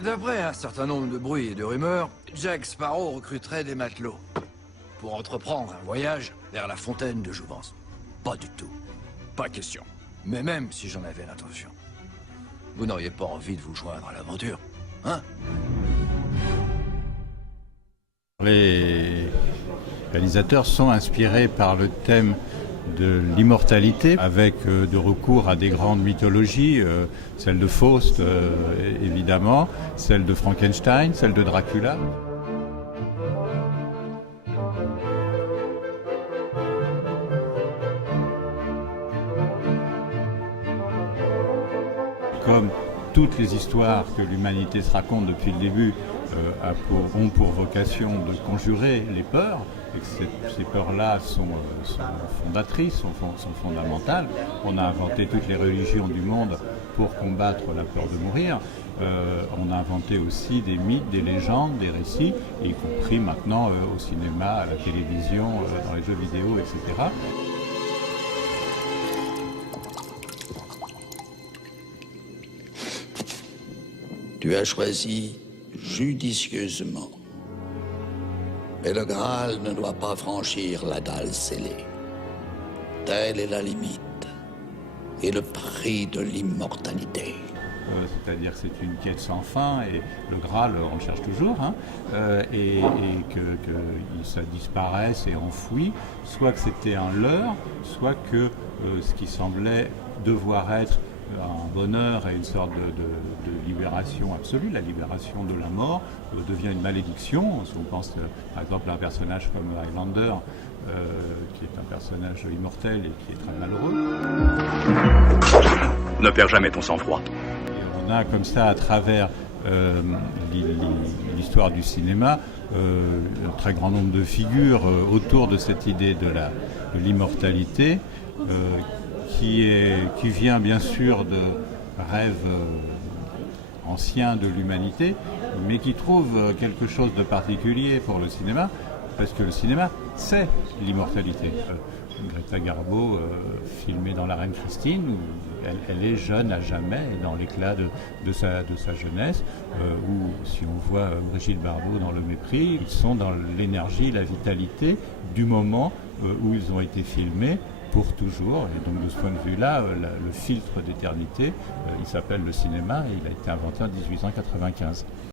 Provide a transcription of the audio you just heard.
D'après un certain nombre de bruits et de rumeurs, Jack Sparrow recruterait des matelots pour entreprendre un voyage vers la fontaine de Jouvence. Pas du tout. Pas question. Mais même si j'en avais l'intention, vous n'auriez pas envie de vous joindre à l'aventure, hein? Les réalisateurs sont inspirés par le thème de l'immortalité, avec de recours à des grandes mythologies, celle de Faust évidemment, celle de Frankenstein, celle de Dracula. Comme toutes les histoires que l'humanité se raconte depuis le début ont pour vocation de conjurer les peurs, et que ces peurs-là sont fondatrices, sont fondamentales. On a inventé toutes les religions du monde pour combattre la peur de mourir. On a inventé aussi des mythes, des légendes, des récits, y compris maintenant au cinéma, à la télévision, dans les jeux vidéo, etc. Tu as choisi judicieusement. Mais le Graal ne doit pas franchir la dalle scellée. Telle est la limite et le prix de l'immortalité. C'est-à-dire que c'est une quête sans fin et le Graal, on le cherche toujours, hein, et que ça disparaisse et enfoui, soit que c'était un leurre, soit que ce qui semblait devoir être un bonheur et une sorte de libération absolue, la libération de la mort, devient une malédiction. On pense par exemple à un personnage comme Highlander, qui est un personnage immortel et qui est très malheureux. Ne perds jamais ton sang-froid. On a comme ça, à travers l'histoire du cinéma, un très grand nombre de figures autour de cette idée de l'immortalité, qui vient bien sûr de rêves anciens de l'humanité, mais qui trouve quelque chose de particulier pour le cinéma, parce que le cinéma, c'est l'immortalité. Greta Garbo, filmée dans La Reine Christine, où elle est jeune à jamais, dans l'éclat de sa jeunesse, ou si on voit Brigitte Bardot dans Le Mépris, ils sont dans l'énergie, la vitalité du moment où ils ont été filmés, pour toujours. Et donc de ce point de vue-là, le filtre d'éternité, il s'appelle le cinéma et il a été inventé en 1895.